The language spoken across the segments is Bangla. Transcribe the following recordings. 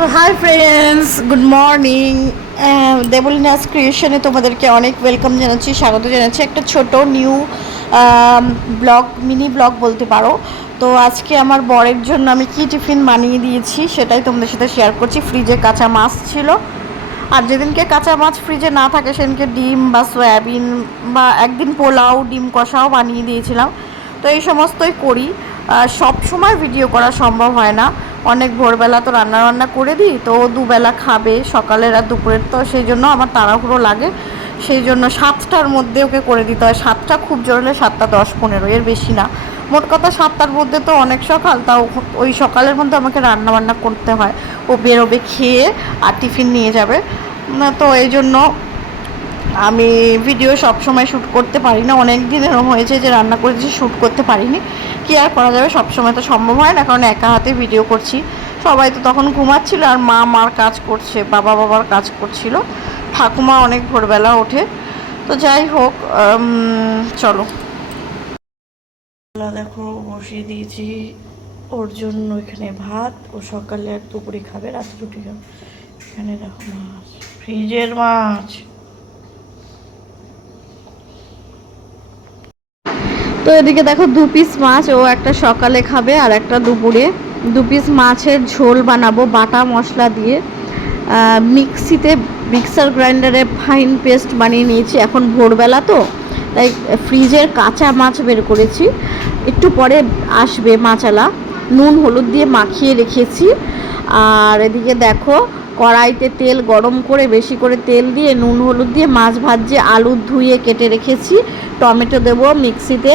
So hi friends, good morning. দেবলিনাস ক্রিয়েশনে তোমাদেরকে অনেক ওয়েলকাম জানাচ্ছি, স্বাগত জানাচ্ছি একটা ছোট নিউ ব্লগ, মিনি ব্লগ বলতে পারো। তো আজকে আমার বরের জন্য আমি কি টিফিন বানিয়ে দিয়েছি সেটাই তোমাদের সাথে শেয়ার করছি। ফ্রিজে কাঁচা মাছ ছিল, আর যেদিনকে কাঁচা মাছ ফ্রিজে না থাকে সেদিনকে ডিম বা সয়াবিন বা একদিন পোলাও ডিম কষাও বানিয়ে দিয়েছিলাম। তো এই সমস্তই করি। সব সময় ভিডিও করা সম্ভব হয় না, অনেক ভোরবেলা তো রান্না করে দিই, তো দুবেলা খাবে, সকালের আর দুপুরের, তো সেই জন্য আমার তাড়াহুড়ো লাগে। সেই জন্য 7টার মধ্যে ওকে করে দিতে হয়। 7টা খুব জোর হলে 7:10-15, এর বেশি না। মোট কথা 7টার মধ্যে তো অনেক সকাল, তাও ওই সকালের মধ্যে আমাকে রান্না করতে হয়। ও বেরোবে, খেয়ে আর টিফিন নিয়ে যাবে। তো এই জন্য আমি ভিডিও সব সময় শ্যুট করতে পারি না। অনেক দিন এরকম হয়েছে যে রান্না করেছি, শ্যুট করতে পারিনি। কী আর করা যাবে, সব সময় তো সম্ভব হয় না, কারণ একা হাতে ভিডিও করছি। সবাই তো তখন ঘুমাচ্ছিল, আর মা মার কাজ করছে, বাবার কাজ করছিল, ঠাকুমা অনেক ভোরবেলা ওঠে। তো যাই হোক, চলো। দেখো বসিয়ে দিয়েছি ওর জন্য এখানে ভাত। ও সকালে আর দুপুরে খাবে, রাতে রুটি খাবে। এখানে দেখো মাছ, ফ্রিজের মাছ। তো এদিকে দেখো 2 পিস মাছ, ও একটা সকালে খাবে আর একটা দুপুরে। 2 পিস মাছের ঝোল বানাবো বাটা মশলা দিয়ে। মিক্সার গ্রাইন্ডারে ফাইন পেস্ট বানিয়ে নিয়েছি। এখন ভোরবেলা তো, তাই ফ্রিজের কাঁচা মাছ বের করেছি, একটু পরে আসবে মাছালা। নুন হলুদ দিয়ে মাখিয়ে রেখেছি। আর এদিকে দেখো কড়াইতে তেল গরম করে, বেশি করে তেল দিয়ে নুন হলুদ দিয়ে মাছ ভাজছে। আলু ধুয়ে কেটে রেখেছি, টমেটো দেবো মিক্সিতে।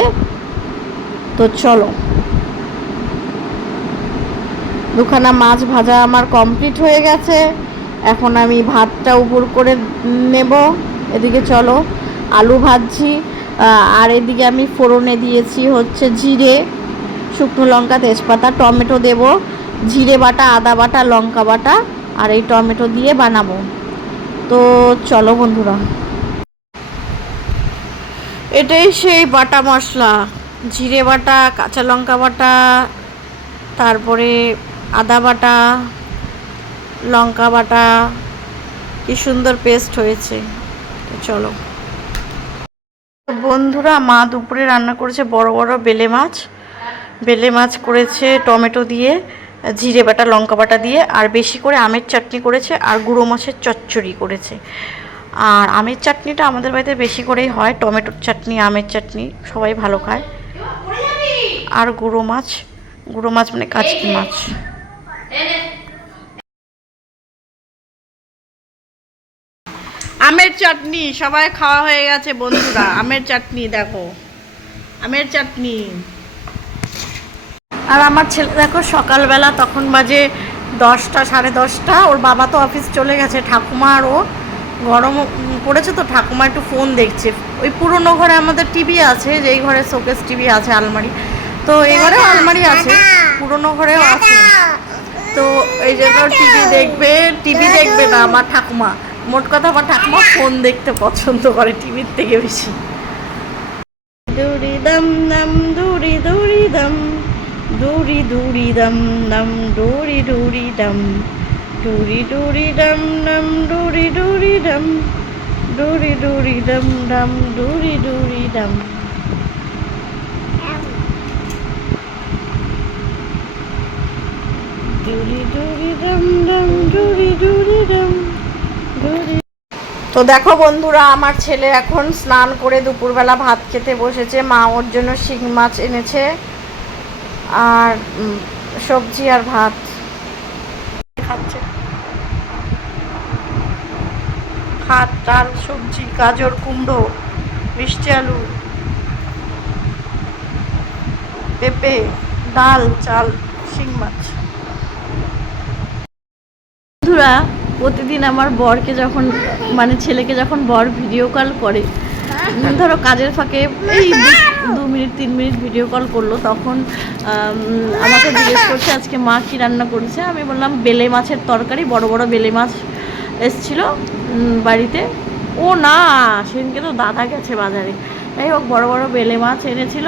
তো চলো, দুখানা মাছ ভাজা আমার কমপ্লিট হয়ে গেছে। এখন আমি ভাতটা উপর করে নেব। এদিকে চলো, আলু ভাজছি। আর এদিকে আমি ফোড়নে দিয়েছি হচ্ছে জিরে, শুকনো লঙ্কা, তেজপাতা, টমেটো দেব, জিরে বাটা, আদা বাটা, লঙ্কা বাটা, আর এই টমেটো দিয়ে বানাবো। তো চলো বন্ধুরা, এটাই সেই বাটা মশলা। জিরে বাটা, কাঁচা লঙ্কা বাটা, তারপরে আদা বাটা, লঙ্কা বাটা, কি সুন্দর পেস্ট হয়েছে। চলো বন্ধুরা, মা দুপুরে রান্না করেছে বড় বড় বেলে মাছ করেছে টমেটো দিয়ে, জিরে বাটা, লঙ্কা বাটা দিয়ে, আর বেশি করে আমের চাটনি করেছে, আর গুঁড়ো মাছের চচ্চড়ি করেছে। আর আমের চাটনিটা আমাদের বাড়িতে বেশি করেই হয়, টমেটোর চাটনি, আমের চাটনি সবাই ভালো খায়। আর গুঁড়ো মাছ মানে কাচকি মাছ। আমের চাটনি সবাই খাওয়া হয়ে গেছে বন্ধুরা। আমের চাটনি দেখো, আমের চাটনি। আর আমার ছেলে দেখো সকালবেলা তখন বাজে 10টা, 10:30। ওর বাবা তো অফিস চলে গেছে, ঠাকুমা আর ও, গরম পড়েছে তো ঠাকুমা একটু ফোন দেখছে। ওই পুরনো ঘরে আমাদের টিভি আছে, যেই ঘরে শোকেস টিভি আছে, আলমারি, তো এই ঘরেও আলমারি আছে, পুরনো ঘরেও আছে। তো এই জন্য টিভি দেখবে না আমার ঠাকুমা। মোট কথা আমার ঠাকুমা ফোন দেখতে পছন্দ করে টিভির থেকে বেশি। দৌড়ি দম দম দৌড়ি দৌড়ি দম, দৌড়ি দৌড়ি দম দম, দৌড়ি দৌড়ি দম, দৌড়ি দৌড়ি দম দম, দৌড়ি দৌড়ি দম, দৌড়ি দৌড়ি দম দম, দৌড়ি দৌড়ি দম। তো দেখো বন্ধুরা, আমার ছেলে এখন স্নান করে দুপুরবেলা ভাত খেতে বসেছে। মা ওর জন্য শিং মাছ এনেছে, আর সবজি আর ভাত খাচ্ছে। ভাত, ডাল, সবজি, গাজর, কুমড়ো, মিষ্টি আলু, পেঁপে, ডাল, চাল, শিং মাছ। বন্ধুরা, প্রতিদিন আমার বরকে যখন, মানে ছেলেকে যখন বর ভিডিও কল করে, ধরো কাজের ফাঁকে এই 2 মিনিট 3 মিনিট ভিডিও কল করলো, তখন আমাকে জিজ্ঞেস করছে আজকে মা কী রান্না করেছে। আমি বললাম বেলে মাছের তরকারি, বড় বড় বেলে মাছ এসছিল বাড়িতে। ও না, সেদিনকে তো দাদা গেছে বাজারে। যাই হোক, বড় বড় বেলে মাছ এনেছিল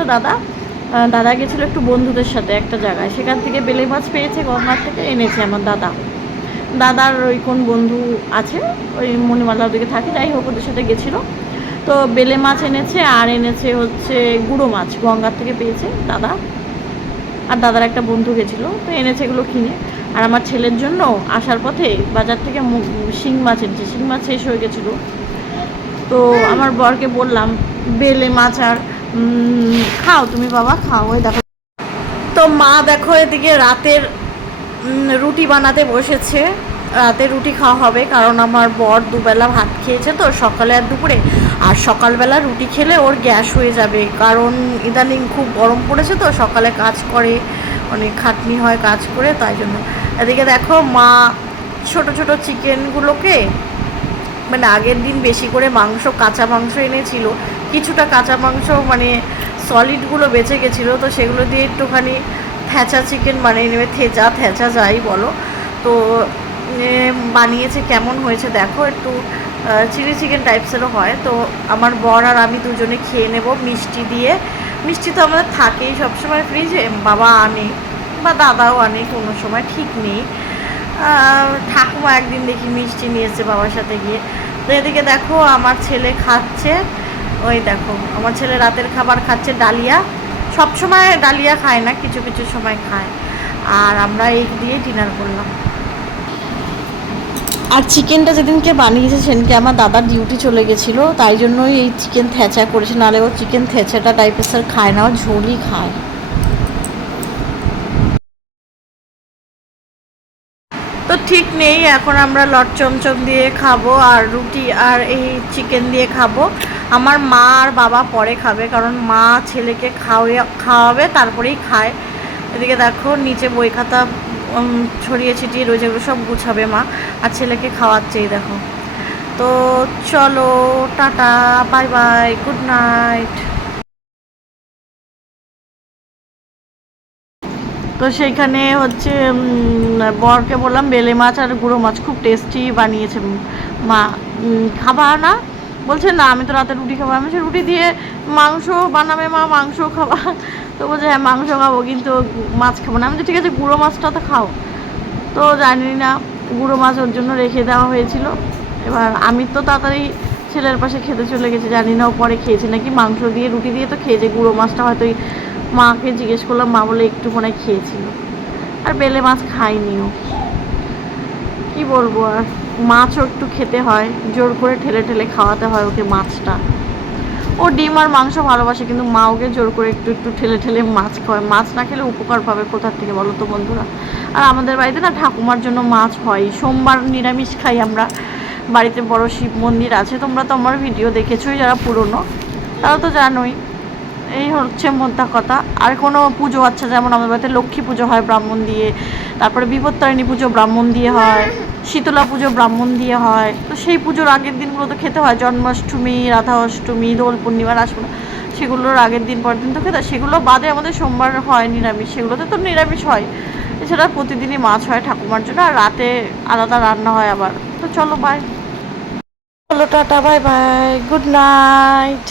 দাদা গেছিলো একটু বন্ধুদের সাথে একটা জায়গায়, সেখান থেকে বেলে মাছ পেয়েছে, গঙ্গার থেকে এনেছে আমার দাদা। দাদার ওই কোন বন্ধু আছে, ওই মণিমালার দিকে থাকে, যাই হোক ওদের সাথে গেছিলো। তো বেলে মাছ এনেছে, আর এনেছে হচ্ছে গুঁড়ো মাছ, গঙ্গার থেকে পেয়েছে দাদা, আর দাদার একটা বন্ধু গেছিলো, তো এনেছে এগুলো কিনে। আর আমার ছেলের জন্য আসার পথে বাজার থেকে শিং মাছ এনেছে, শিং মাছ শেষ হয়ে গেছিলো। তো আমার বরকে বললাম বেলে মাছ আর খাও তুমি বাবা, খাও। ওই দেখো, তো মা দেখো এদিকে রাতের রুটি বানাতে বসেছে। রাতে রুটি খাওয়া হবে, কারণ আমার বর দুবেলা ভাত খেয়েছে তো, সকালে আর দুপুরে। আর সকালবেলা রুটি খেলে ওর গ্যাস হয়ে যাবে, কারণ ইদানিং খুব গরম পড়েছে তো, সকালে কাজ করে, অনেক খাটনি হয় কাজ করে, তাই জন্য। এদিকে দেখো মা ছোট ছোট চিকেনগুলোকে, মানে আগের দিন বেশি করে মাংস, কাঁচা মাংস এনেছিল, কিছুটা কাঁচা মাংস মানে সলিডগুলো বেঁচে গেছিলো, তো সেগুলো দিয়ে একটুখানি থেঁচা চিকেন বানিয়ে নেবে, থেঁচা যাই বলো। তো বানিয়েছে, কেমন হয়েছে দেখো, একটু চিলি চিকেন টাইপসেরও হয়। তো আমার বর আর আমি দুজনে খেয়ে নেব মিষ্টি দিয়ে। মিষ্টি তো আমাদের থাকেই সবসময় ফ্রিজে, বাবা আনে বা দাদাও আনে, কোনো সময় ঠিক নেই। ঠাকুমা একদিন দেখি মিষ্টি নিয়েছে বাবার সাথে গিয়ে। তো এদিকে দেখো আমার ছেলে খাচ্ছে, ওই দেখো আমার ছেলে রাতের খাবার খাচ্ছে, ডালিয়া। সব সময় ডালিয়া খায় না, কিছু কিছু সময় খায়। আর আমরা এই দিয়ে ডিনার করলাম। আর চিকেনটা যেদিনকে বানিয়েছে সেদিনকে আমার দাদার ডিউটি চলে গেছিলো, তাই জন্যই এই চিকেন থেঁচা করেছে, নাহলে ও চিকেন থেঁচাটা টাইপের খায় না, ও ঝোলই খায়। তো ঠিক নেই, এখন আমরা লট চমচম দিয়ে খাবো, আর রুটি আর এই চিকেন দিয়ে খাবো। আমার মা আর বাবা পরে খাবে, কারণ মা ছেলেকে খাওয়াবে তারপরেই খায়। এদিকে দেখো নিচে বই খাতা ছড়িয়ে ছিটিয়ে রয়েছে, এগুলো সব গুছাবে মা, আর ছেলেকে খাওয়াচ্ছেই দেখো। তো চলো, tata, bye bye, good night. তো সেইখানে হচ্ছে বরকে বললাম বেলে মাছ আর গুঁড়ো মাছ খুব টেস্টি বানিয়েছে মা, খাবা না? বলছে না আমি তো রাতে রুটি খাবো। আমি বলছি রুটি দিয়ে মাংস বানাবে মা, মাংস খাবা? তো বলছে হ্যাঁ মাংস খাবো, কিন্তু মাছ খাবো না। আমি বলছি ঠিক আছে গুঁড়ো মাছটা তো খাও। তো জানি না, গুঁড়ো মাছ ওর জন্য রেখে দেওয়া হয়েছিল। এবার আমি তো তাড়াতাড়ি ছেলের পাশে খেতে চলে গেছি, জানি না ও পরে খেয়েছে নাকি, মাংস দিয়ে রুটি দিয়ে তো খেয়েছে, গুঁড়ো মাছটা হয়তো মাকে জিজ্ঞেস করলাম, মা বলে একটু মনে খেয়েছিল। আর বেলে মাছ খাইনিও, কি বলবো। আর মাছও একটু খেতে হয়, জোর করে ঠেলে ঠেলে খাওয়াতে হয় ওকে মাছটা। ও ডিম আর মাংস ভালোবাসে, কিন্তু মা ওকে জোর করে একটু একটু ঠেলে ঠেলে মাছ খাওয়ায়। মাছ না খেলে উপকার পাবে কোথার থেকে বলো তো বন্ধুরা? আর আমাদের বাড়িতে না ঠাকুমার জন্য মাছ হয়, সোমবার নিরামিষ খাই আমরা। বাড়িতে বড় শিব মন্দির আছে, তোমরা তো আমার ভিডিও দেখেছোই, যারা পুরনো তারা তো জানোই। এই হচ্ছে মোদ্দা কথা। আর কোনো পুজো, আচ্ছা যেমন আমাদের বাড়িতে লক্ষ্মী পুজো হয় ব্রাহ্মণ দিয়ে, তারপরে বিপত্তারিণী পুজো ব্রাহ্মণ দিয়ে হয়, শীতলা পুজো ব্রাহ্মণ দিয়ে হয়। তো সেই পুজোর আগের দিনগুলো তো খেতে হয়, জন্মাষ্টমী, রাধা অষ্টমী, দোল পূর্ণিমা, রাস পূর্ণিমা, সেগুলোর আগের দিন পরের দিন তো খেতে হয়। সেগুলো বাদে আমাদের সোমবার হয় নিরামিষ, সেগুলোতে তো নিরামিষ হয়। এছাড়া প্রতিদিনই মাছ হয় ঠাকুমার জন্য, আর রাতে আলাদা রান্না হয় আবার। তো চলো বাই, চলো tata, bye bye, good night.